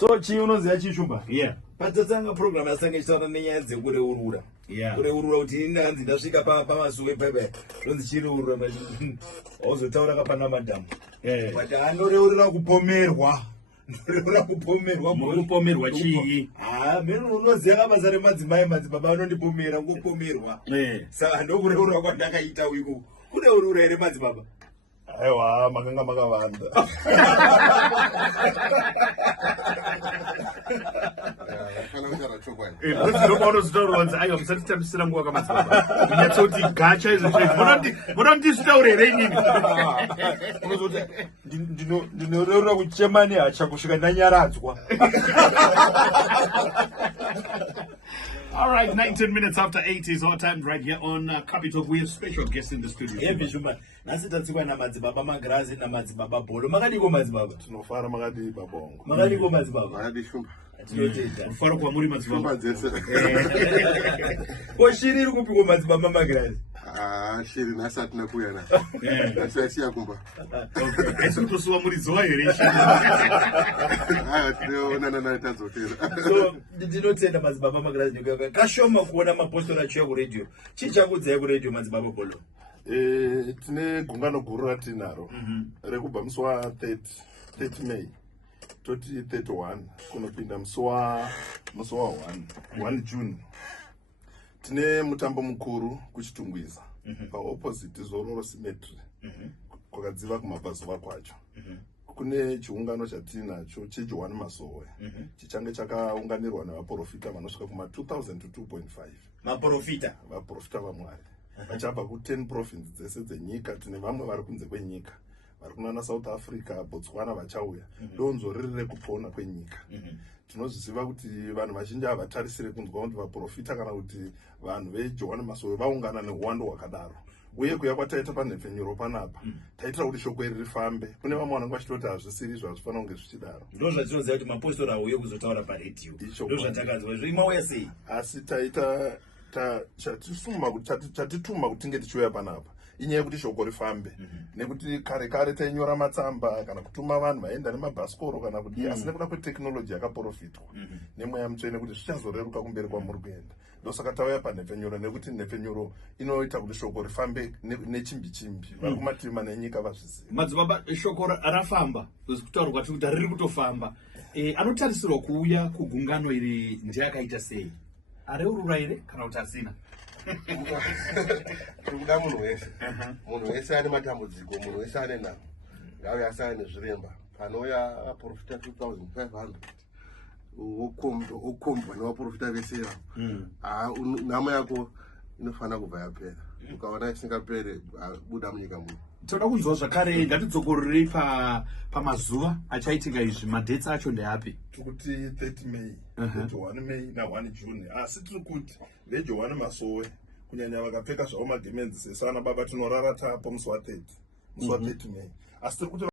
So chiunoziya chishumba. Yeah. Patadzanga program yasange ichitaura nenyaya dzekureurura. Yeah. Kureurura kuti inanzi ndasvika pamasuwe pepe. Zvonzi chireurura auzotaura kapana madhamu. But anoreurura kupomerwa. Anoreurura kupomerwa. Mukupomerwa chii? Mimi unoziya kabasa remadzimai madzibaba anondipomera ngopomerwa. Saka ndokureurura kwandakaita uku. Kureurura ere madzibaba? Aiwa makanga makavanda. Aiwa musatitambisira nguva kamadzibaba. Nyatsoti gacha izvo muda ndisitaure here inini. Ndinoreurura kuchema nehacha kusvika ndanyaradzwa. All right, 19 minutes after 8 is our time right here on Capital. We have special guests in the studio. Yeah, Bishuma. Nasi tatsikwa na madzibaba magrazi na madzibaba bolo. Makadiko madzibaba. Tinofara makadi babongo. Makadiko madzibaba. Makadi shumba. Tinotenda. Faro kwa muri madzibaba. Ko shiri iri kupiko madzibaba magrazi. Shiri nasa tunakuya na. Nasa siya kumba. Okay. Eso kusuwa muri zoa here shiri. Na tazotera. So, ndinotenda madzibaba magrazi ndikaka. Kashoma kuona mapostora achiya ku radio. Chichakudzai ku radio madzibaba bolo. Tine gungano guru ratinaro rekubva musi wa30 May toti 31 kunopinda musi wa 1 June. Tine mutambo mukuru kuchitungwiza paopposite Zororo Cemetery kwakadziva kumabvazuva kwacho. Kune chiungano chatinacho cheJohani Masowe chichange chakaunganirwa navaprofita vanosvika kuma 2000 to 2.5. Vaprofita vaMwari vachabva ku10 province dzese dzenyika. Tine vamwe vari kunze kwenyika vari kunana South Africa, Botswana vachauya. Donzo riri rekupona kwenyika. Tinozviziva kuti vanhu vazhinji havatarisire kunzwa kuti vaprofita kana kuti vanhu veJohani Masowe vaungana neuwando hwakadaro. Uye kuya kwataita panhepfenyuro panapa taitira kuti shoko iri rifambe. Kune vamwe vanenge vachitoti hazvisiri izvo hazvifanira kunge zvichidaro. Ndo zvatinoziva kuti mapostora auye kuzotaura paredio. Ndo zvatakazwa zvimauya sei? Asi taita chatituma kuti tinge tichiuya panapa inyaya yekuti shoko rifambe. Nekuti kare tainyora matsamba kana kutuma vanhu vaenda nemabhasikoro kana kudii, asi nekuda kwetekinoloji yakaprofitwa nemweya mutsvene kuti zvichazoreruka kumberi kwamuri kuenda. Ndosaka tauya panhepfenyuro nekuti nhepfenyuro inoita kuti shoko rifambe nechimbi vari kumatima nenyika vazviziva. Madzibaba, shoko rafamba kutaurwa kuti riri kutofamba. Anotarisirwa kuuya kugungano iri ndeyakaita sei? Areurura here kana kuti asina? Kuda munhu wese ane matambudziko, munhu wese ane nhamo ngauye asane nezviremba. Panouya vaprofita 2500 wokombwa nevaprofita vese ava. Nhamo yako inofanira kubva yapera. Ukaona isingapere buda munyika muno. Toda kunzwa zvakare, ngatidzokororei pamazuva achaitika izvi. Madhetsi acho ndeapi? Tikuti 30 May, 1 May na1 June. Asi tiri kuti veJohani Masowe kunyanya vakapfeka zvavo magemenzi sesana baba tinorara tapo musi wa 30 May. Asi tiri kuti